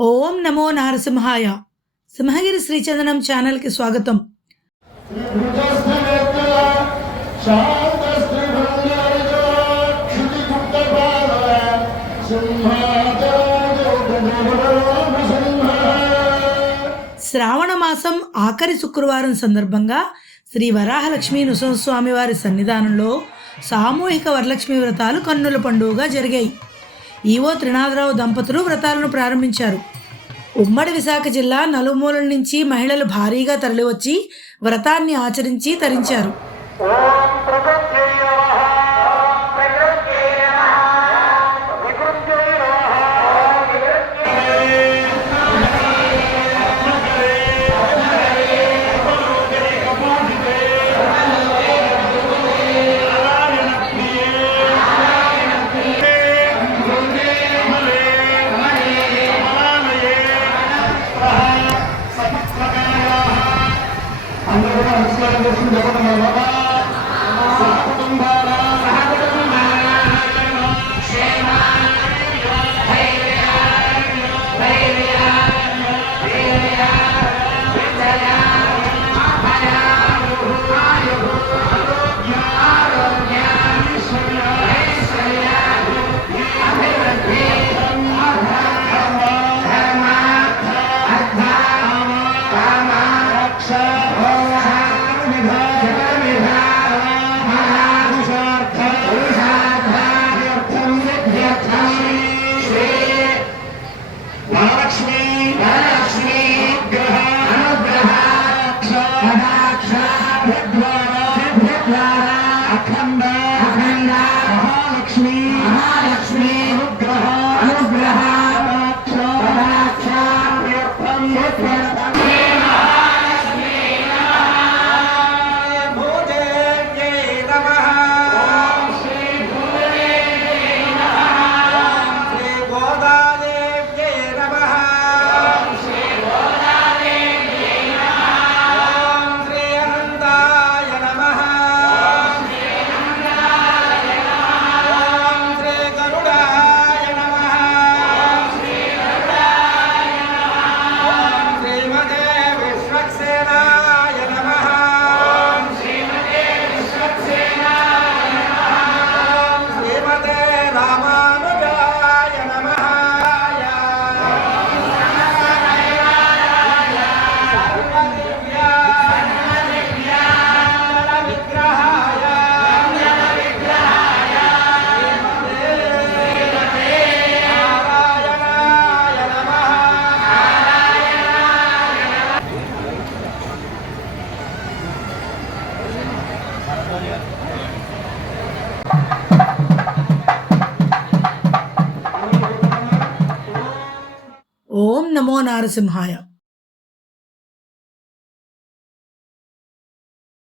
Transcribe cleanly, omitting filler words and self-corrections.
ఓం నమో నారసింహాయ. సింహగిరి శ్రీచందనం ఛానల్కి స్వాగతం. శ్రావణ మాసం ఆఖరి శుక్రవారం సందర్భంగా శ్రీ వరాహలక్ష్మీ నృసింహస్వామి వారి సన్నిధానంలో సామూహిక వరలక్ష్మి వ్రతాలు కన్నుల పండుగగా జరిగాయి. ఈవో త్రినాథరావు దంపతులు వ్రతాలను ప్రారంభించారు. ఉమ్మడి విశాఖ జిల్లా నలుమూలల నుంచి మహిళలు భారీగా తరలివచ్చి వ్రతాన్ని ఆచరించి తరించారు. ఓం నమో నారసింహాయ.